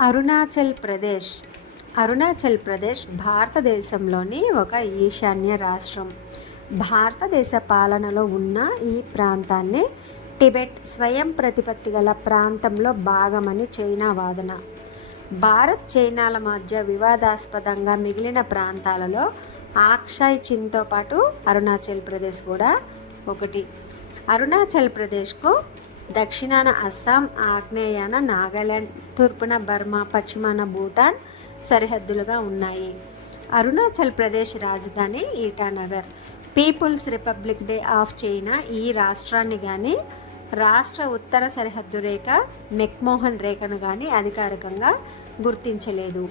అరుణాచల్ ప్రదేశ్ భారతదేశంలోని ఒక ఈశాన్య రాష్ట్రం. భారతదేశ పాలనలో ఉన్న ఈ ప్రాంతాన్ని టిబెట్ స్వయం ప్రతిపత్తి గల ప్రాంతంలో భాగమని చైనా వాదన. భారత్ చైనాల మధ్య వివాదాస్పదంగా మిగిలిన ప్రాంతాలలో ఆక్సాయ్ చిన్తో పాటు అరుణాచల్ ప్రదేశ్ కూడా ఒకటి. అరుణాచల్ ప్రదేశ్కు దక్షిణాన అస్సాం, ఆగ్నేయాన నాగాలాండ్, తూర్పున బర్మా, పశ్చిమాన భూటాన్ సరిహద్దులుగా ఉన్నాయి. అరుణాచల్ ప్రదేశ్ రాజధాని Itanagar. People's republic day of China ఈ రాష్ట్రాన్ని కానీ రాష్ట్ర ఉత్తర సరిహద్దు రేఖ మెక్మోహన్ రేఖను కానీ అధికారికంగా గుర్తించలేదు.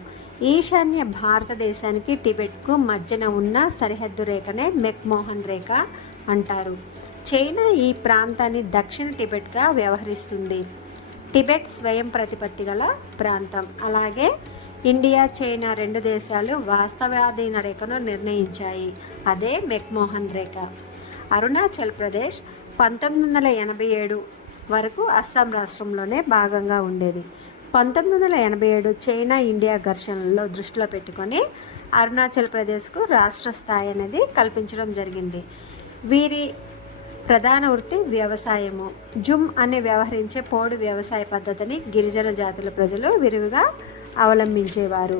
ఈశాన్య భారతదేశానికి టిబెట్కు మధ్యన ఉన్న సరిహద్దు రేఖనే మెక్మోహన్ రేఖ అంటారు. చైనా ఈ ప్రాంతాన్ని దక్షిణ టిబెట్గా వ్యవహరిస్తుంది. టిబెట్ స్వయం ప్రతిపత్తి గల ప్రాంతం. అలాగే ఇండియా, చైనా రెండు దేశాలు వాస్తవాధీన రేఖను నిర్ణయించాయి. అదే మెక్మోహన్ రేఖ. అరుణాచల్ ప్రదేశ్ 1987 వరకు అస్సాం రాష్ట్రంలోనే భాగంగా ఉండేది. 1987 చైనా ఇండియా ఘర్షణల్లో దృష్టిలో పెట్టుకొని అరుణాచల్ ప్రదేశ్కు రాష్ట్ర స్థాయి అనేది కల్పించడం జరిగింది. వీరి ప్రధాన వృత్తి వ్యవసాయము. జుమ్ అని వ్యవహరించే పోడు వ్యవసాయ పద్ధతిని గిరిజన జాతుల ప్రజలు విరివిగా అవలంబించేవారు.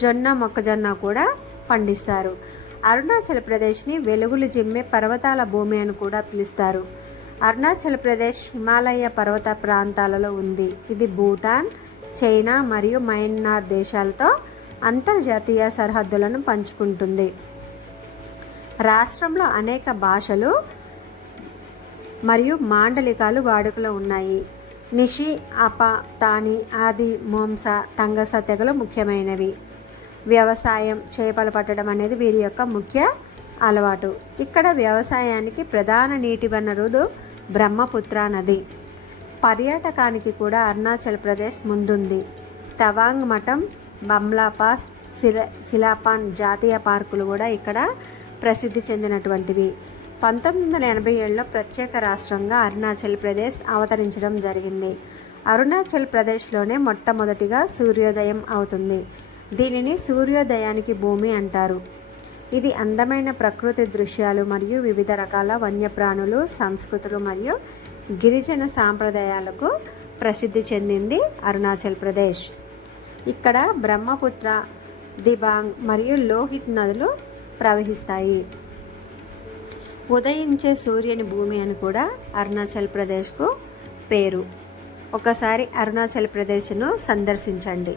జొన్న, మొక్కజొన్న కూడా పండిస్తారు. అరుణాచల్ ప్రదేశ్ని వెలుగులు జిమ్మే పర్వతాల భూమి అని కూడా పిలుస్తారు. అరుణాచల్ ప్రదేశ్ హిమాలయ పర్వత ప్రాంతాలలో ఉంది. ఇది భూటాన్, చైనా మరియు మయన్మార్ దేశాలతో అంతర్జాతీయ సరిహద్దులను పంచుకుంటుంది. రాష్ట్రంలో అనేక భాషలు మరియు మాండలికాలు వాడుకలో ఉన్నాయి. నిషి, అపా, తాని, ఆది, మోంస, తంగస తెగలు ముఖ్యమైనవి. వ్యవసాయం, చేపలు పట్టడం అనేది వీరి యొక్క ముఖ్య అలవాటు. ఇక్కడ వ్యవసాయానికి ప్రధాన నీటి వనరుడు బ్రహ్మపుత్ర నది. పర్యాటకానికి కూడా అరుణాచల్ ప్రదేశ్ ముందుంది. తవాంగ్ మఠం, బంబ్లా పాస్, సిలాపాన్ జాతీయ పార్కులు కూడా ఇక్కడ ప్రసిద్ధి చెందినటువంటివి. 1987లో ప్రత్యేక రాష్ట్రంగా అరుణాచల్ ప్రదేశ్ అవతరించడం జరిగింది. అరుణాచల్ ప్రదేశ్లోనే మొట్టమొదటిగా సూర్యోదయం అవుతుంది. దీనిని సూర్యోదయానికి భూమి అంటారు. ఇది అందమైన ప్రకృతి దృశ్యాలు మరియు వివిధ రకాల వన్యప్రాణులు, సంస్కృతులు మరియు గిరిజన సాంప్రదాయాలకు ప్రసిద్ధి చెందింది అరుణాచల్ ప్రదేశ్. ఇక్కడ బ్రహ్మపుత్ర, దిబాంగ్ మరియు లోహిత్ నదులు ప్రవహిస్తాయి. ఉదయించే సూర్యుని భూమి అని కూడా అరుణాచల్ ప్రదేశ్కు పేరు. ఒకసారి అరుణాచల్ ప్రదేశ్ను సందర్శించండి.